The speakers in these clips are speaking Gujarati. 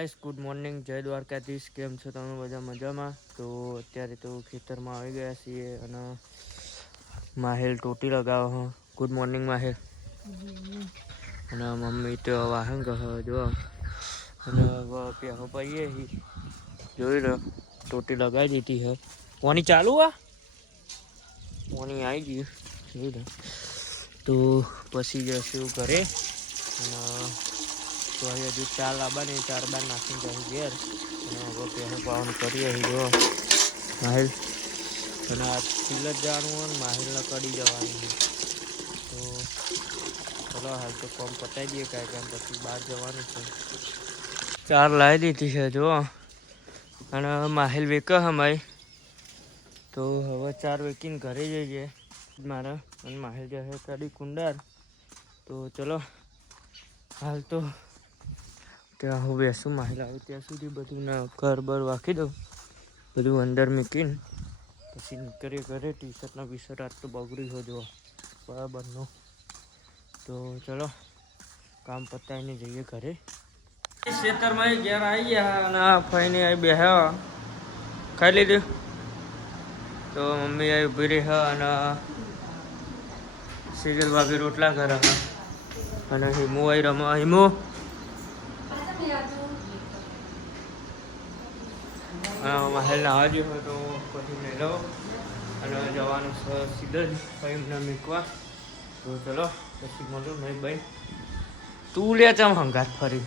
ગાઈસ ગુડ મોર્નિંગ, જય દ્વારકાધીશ. કેમ છો તમે બધા? મજામાં? તો અત્યારે તો ખેતરમાં આવી ગયા છીએ અને માહેલ ટોટી લગાવો. Good morning Mahel. અને મમ્મી તો વાહન કહો જો અને પ્યાહો પાઈએ જોઈ લો ટોટી લગાવી દીધી છે. પાણી ચાલુ આ પાણી આવી ગયું જોઈ લો. તો પછી જશું ઘરે અને તો હજુ ચાર લાવવાની, 4 બાર નાખીને જશું ઘેર અને હવે પહેલું પાવાનું કરીએ જો માહિલ. અને આ સિલત જવાનું હોય ને માહિલને કડી જવાનું. તો ચલો હાલ તો કોમ પતાવી દઈએ કાંઈ પછી બહાર જવાનું છે. 4 લાવી દીધી છે જો અને માહિલ વેક અમારી. તો હવે 4 વેકીને ઘરે જઈએ મારા અને માહિલ જશે કડી કુંડાર. તો ચલો હાલ તો ત્યાં હું બેસું, માહિલ આવે ત્યાં સુધી બધું ના ઘર બર વાંખી દઉં, બધું અંદર મૂકીને પછી નીકળીએ ઘરે. ટી શર્ટના બીશર્ટ આજ તો બગડી હો જો બરાબરનો. તો ચલો કામ પતાવીને જઈએ ઘરે. ખેતરમાં ઘેર આવી ગયા અને ફઈને આવી બેહ્યા, ખાઈ લીધું. તો મમ્મી આવી ઉભી રહી અને સિરિયલ ભાભી રોટલા કરે અને હિમુ આવી રમવા. હિમુ માહેલ નાવા જેવું હોય તો પછી મેળવો અને જવાનું સીધા જ એમને મૂકવા. તો ચલો પછી મળું નહીં ભાઈ. તું લે ચમ હંગાત ફરી.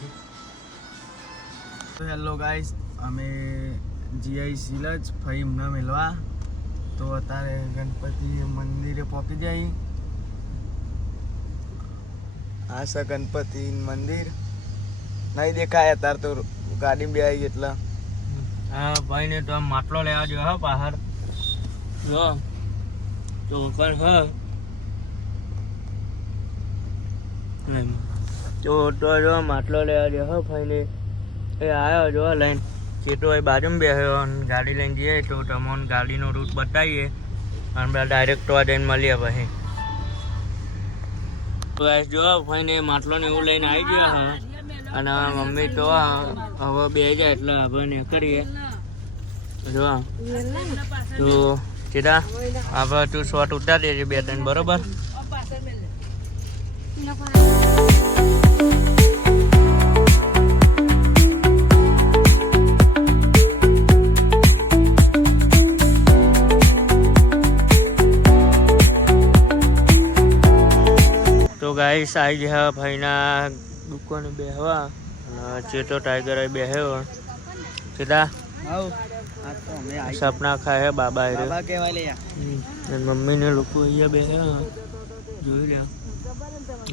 હેલો ગાઈસ, અમે જીઆઈ સિલજ ફઈમને મેળવા. તો અત્યારે ગણપતિ મંદિરે પહોંચી જાય. આ છે ગણપતિ મંદિર, નહીં દેખાય અત્યારે તો ગાડી બે આવી એટલા. હા ભાઈ ને તો આમ માટલો લેવા જો હા બહાર જો તો પણ હા તો જો માટલો લેવા જો હા ભાઈ ને એ આવ્યો જો લઈને. ચેટો એ બાજુમાં બેસ્યો અને ગાડી લઈને જઈએ તો તમને ગાડીનો રૂટ બતાવીએ અને બધા ડાયરેક્ટ તો જઈને મળીએ પછી. તો જો ભાઈ ને માટલો ને એવું લઈને આવી ગયો હા અને મમ્મી તો હવે બે જાય એટલે હવે ને કરીએ જો. તો સીધા હવે તું શોટ ઉતારી દેજે 2-3 બરોબર. તો ગાઈસ આવી ગયા ભાઈના દુકાને બેહવા અને ચેતો ટાઈગર બેહ્યો સીધા. સપના ખાય બાબા મમ્મી ને લોકો અહીંયા બેહ્યા જોઈ રહ્યા.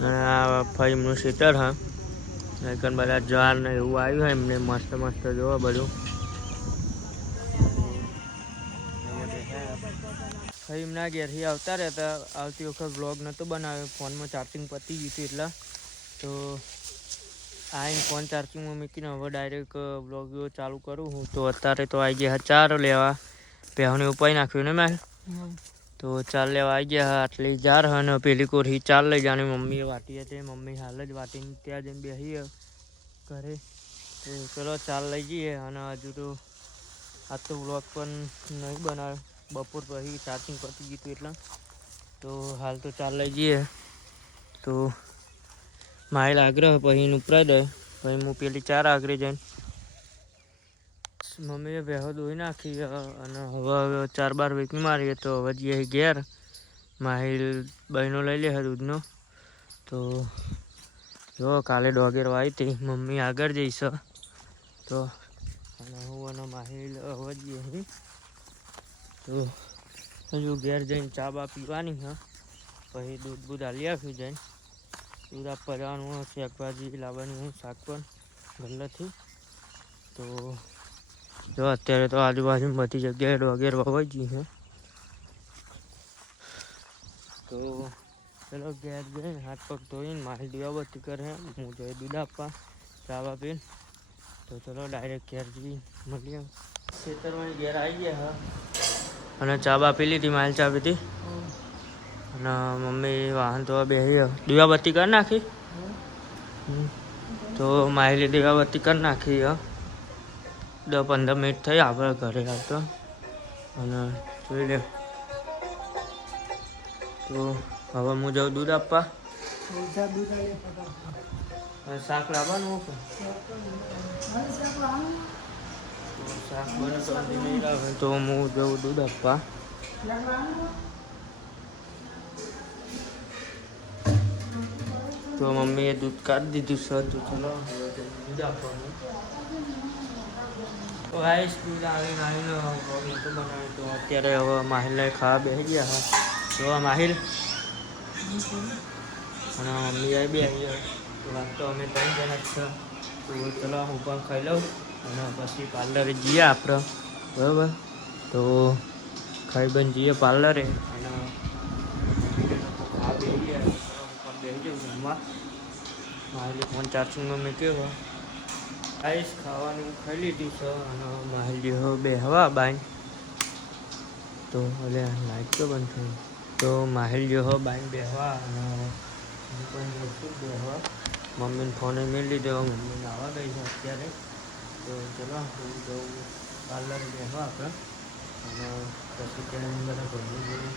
અને આ ભાઈ એમનું સીટર હા એકન બધા જાર ને એવું આવ્યું હોય એમને મસ્ત મસ્ત જોવા બધું. ભાઈ એમના ઘેરથી આવતા રહેતા. આવતી વખત વ્લોગ નહોતો બનાવ્યો, ફોનમાં ચાર્જિંગ પતી ગયું હતું એટલે. તો આઈને ફોન ચાર્જિંગમાં મૂકીને હવે ડાયરેક્ટ વ્લોગ ચાલુ કરું હું. તો અત્યારે તો આવી ગયા 4 લેવા. પહેને ઉપાઈ નાખ્યું ને મેં. તો 4 લેવા આવી ગયા આટલી જાર અને પેલી કોરી 4 લઈ જાણે મમ્મીએ વાટી હતી. મમ્મી હાલ જ વાટીને ત્યાં જઈને બેસીએ ઘરે. તો ચલો 4 લઈ જઈએ. અને હજુ તો આજ તો વ્લોગ પણ નહીં બનાવ્યો, બપોર પછી ચાર્જિંગ પતી ગયું હતું એટલે. તો હાલ તો 4 લઈ જઈએ. તો માઇલ આગ્રહ પછી ઉપરાઈ દે પછી હું પેલી 4 આગળ જઈને મમ્મીએ બેહો ધોઈ નાખી અને હવે 4 બાર વીકની મારીએ. તો હવે જઈએ ઘેર. માહિલ બહેનો લઈ લે દૂધનો. તો જો કાલે ડોગેર વાવી હતી, મમ્મી આગળ જઈશ તો અને હું અને માહિલ હવે જઈએ. તો હજુ ઘેર જઈને ચા બા પીવાની હા પછી દૂધ બૂધ આલી આપ્યું જઈને. દૂધ આપવા જવાનું, શાકભાજી લાવવાની, શાક પણ ગલ્લાથી. તો જો અત્યારે તો આજુબાજુમાં બધી જગ્યાએ ડોગેર વવાઈ ગઈ છે. તો ચલો ઘેર જઈને હાથ પગ ધોઈને માહિલ દીવાબત્તી કરે, હું જોઈએ દૂધ આપવા ચા પીને. તો ચલો ડાયરેક્ટ ઘેર જઈ મળીએ. ખેતરમાં ઘેર આવી ગયા હા અને ચા બા પી લીધી. માહિલ ચા પીધી અને મમ્મી વાહન તો બેસી દીવાબત્તી કરી નાખી. તો માહિલે દીવાબત્તી કરી નાખી 10-15 મિનિટ થઈ આપણે ઘરે આવતો અને જોઈ લે. તો હવે હું જાઉં દૂધ આપવા. શાક લાવવાનું કે શાક બને તો નહીં લાવે તો હું જાઉં દૂધ આપવા. તો મમ્મીએ દૂધ કાઢી દીધું છે. તો ચલો દૂધ આપવાનું. તો આવીશ દૂધ આવીને તો બનાવ્યું. તો અત્યારે હવે માહિલને ખાવા બેસી ગયા હા. તો માહિલ અને મમ્મી આવી બે આવી. તો વાત તો અમે 3 જણા જ છે. તો ચલો હું પણ ખાઈ લઉં અને પછી પાર્લરે જઈએ આપણે, બરાબર. તો ખાઈ બન જઈએ પાર્લરે અને ખાવા બેસી ગયા. બેસી જાઉં જમવા. માહિલી ફોન ચાર્જિંગમાં મેં કેવો આવીશ. ખાવાનું ખાઈ લીધું છે અને માહિલી હવે બે હવા બાઈન. તો એટલે લાઈટ તો બંધ થઈ. તો માહિલ જો હો બાઈન બેહવા અને હું પણ જઈશું બેહવા. મમ્મીને ફોને મેળ લીધો. મમ્મી નાવા ગઈ છે અત્યારે. તો ચલો હું જઉં પાર્લર બેહવા આપણે અને પછી ત્યાં બધા ઘરનું જોડે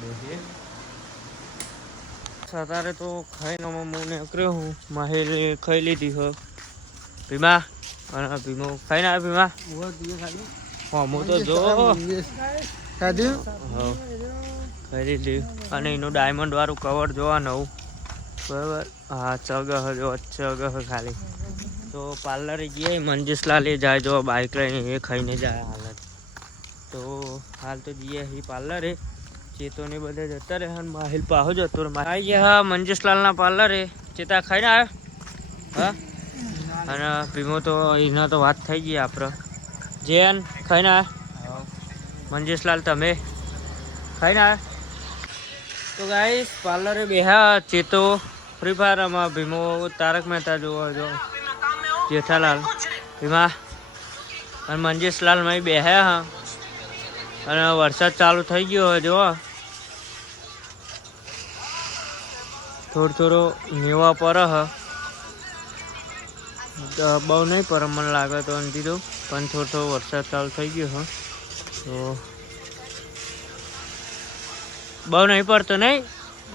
બેસીએ. અત્યારે તો ખાઈને હું નીકળ્યો હું. માહિલ ખાઈ લીધી હો ભીમા અને ભીમો ખાઈને આવ્યા. ભીમા હા હું તો જો ખાઈ લીધી. અને એનું ડાયમંડ વાળું કવર જોવા નવું, બરાબર. હા ચગ જો ચગ ખાલી. તો પાર્લરે જઈએ. મંજીસલાલ એ જાય જો બાઇક લઈને, એ ખાઈને જાય હાલત. તો હાલ તો જઈએ એ પાર્લરે. ચેતોને બધે જતા રહે. માહિલ પાહો જતો આવી ગયા હા મંજીસલાલના પાર્લરે. ચેતા ખાઈને આવ્યો હા. અને ભીમો તો એના તો વાત થઈ ગઈ આપણે. જેન ખાઈને આવ્યા. મંજીસલાલ તમે ખાઈને આવ્યા. તો ગાઈસ પાર્લરે બેહા. ચેતો ફ્રી ફાયરમાં, ભીમો તારક મહેતા જોવા જો જેઠાલાલ ભીમા અને મંજીસલાલ માં બેહ્યા હા. અને વરસાદ ચાલુ થઈ ગયો હોય જો. થોડો નેવા પર હ. બહુ નહીં પર મને લાગે તો નથી તો, પણ થોડો વરસાદ ચાલુ થઈ ગયો હ. તો બહુ નહીં પડતો નહીં,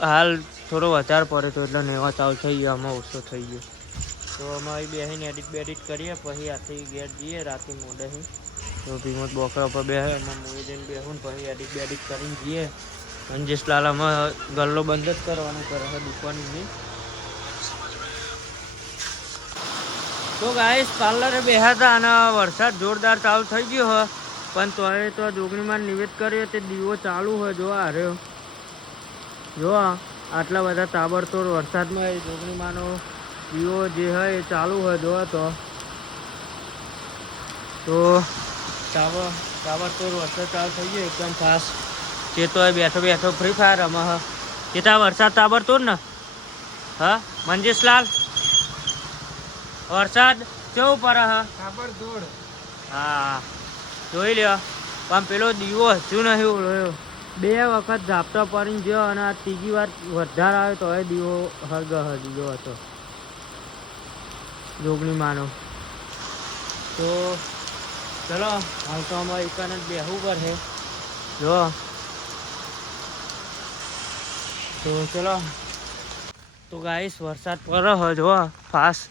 હાલ થોડો વધારે પડે તો એટલે નેવા ચાલુ થઈ ગયો. આમાં ઓછો થઈ ગયો. તો અમારી બેસીને એડિટ કરીએ પછી આથી ઘેર જઈએ રાતે મોડે. તો ભીમત બોકરા પર બે એમાં મૂવી જઈને બેસું પછી એડિટ કરીને જઈએ. મંજીસલાલ આમાં ગલ્લો બંધ જ કરવાનો કરે છે દુકાનની. તો ગાઈસ પાર્લરે બેહ્યા હતા અને વરસાદ જોરદાર ચાલુ થઈ ગયો હોય. પણ તોય તો જોગણીમાં નિવેદ કર્યો તે દીવો ચાલુ હોય જો. હાર્યો જો આટલા બધા તાબડતોડ વરસાદમાં એ જોગણીમાંનો દીવો જે હોય એ ચાલુ હોય જો. તો તાબડતોડ વરસાદ ચાલુ થઈ ગયો એકદમ ફાસ્ટ. ચેતો બેઠો ફ્રી ફાયર આમાં કેટલા વરસાદ તાબડતોડ ને હા. મંજીસલાલ વરસાદ કેવું પડે હા તાબડતોડ. હા જોઈ લ્યો. પણ પેલો દીવો હજુ નહીં ઓળ્યો. 2 વખત ઝાપટા પડીને ગયો અને આ ત્રીજી વાર વધારે આવે તો એ દીવો દીવો હતો જોગણી માનો. તો ચલો હાલ તો અમારે એક જ બેહવું પડે જો. તો ચલો તો ગાઈસ વરસાદ પડે હોય જો ફાસ્ટ.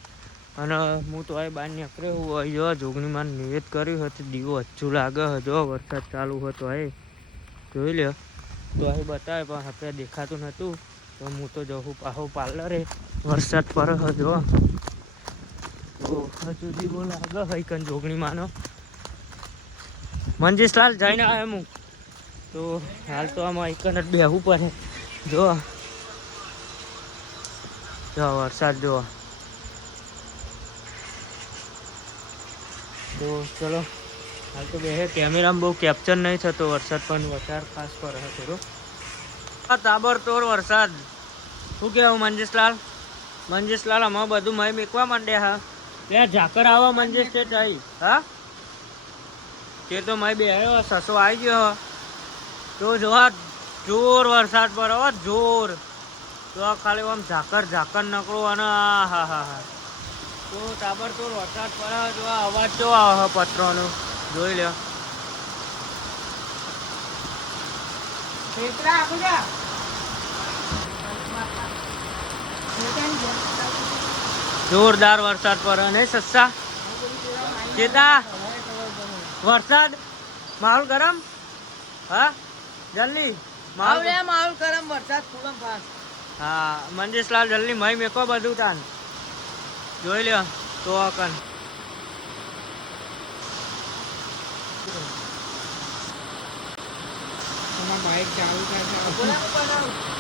અને હું તો બહાર નીકળ્યો હોય જો. જોગણીમાં નિવેદ કર્યું હતું દીવો હજુ લાગે જો. વરસાદ ચાલુ હતો એ જોઈ લ્યો. તો અહીં બતાવે પણ આપણે દેખાતું નહોતું. તો હું તો જઉં પાછો પાર્લરે. વરસાદ પડે જો. તો હજુ દીવો લાગે હોય કન જોગણીમાંનો. મંજીસલાલ જઈને આવ્યો હું. તો હાલ તો આમાં એક જ બેહવું પડે જો. વરસાદ જો. તો ચલો હાલ તો બે કેમેરામાં બહુ કેપ્ચર નહીં થતો વરસાદ, પણ વધારે ખાસ પર થોડો તાબડતોડ વરસાદ. શું કહેવું મંજીસલાલ આમાં બધું મય મેકવા માંડે હા. ત્યાં ઝાકર આવો મંજીસ તે થઈ હા. તે તો મય બે સસો આવી ગયો. તો જોવા જોર વરસાદ પર હો જોર. તો ખાલી આમ ઝાકર નકળો અને હા તો તાબડતોડ વરસાદ પડે જો આ અવાજ જો આવે પથરાનો જોઈ લ્યો. જોરદાર વરસાદ પડે ને સસ્તા ચેતા વરસાદ માહોલ ગરમ હા જલ્દી માહોલ ગરમ વરસાદ પૂરમ ફાસ હા મંજેશલાલ જલ્દી મય મેકો બધું તાન જોઈ લ્યો તો કન માઇક ચાલુ થાય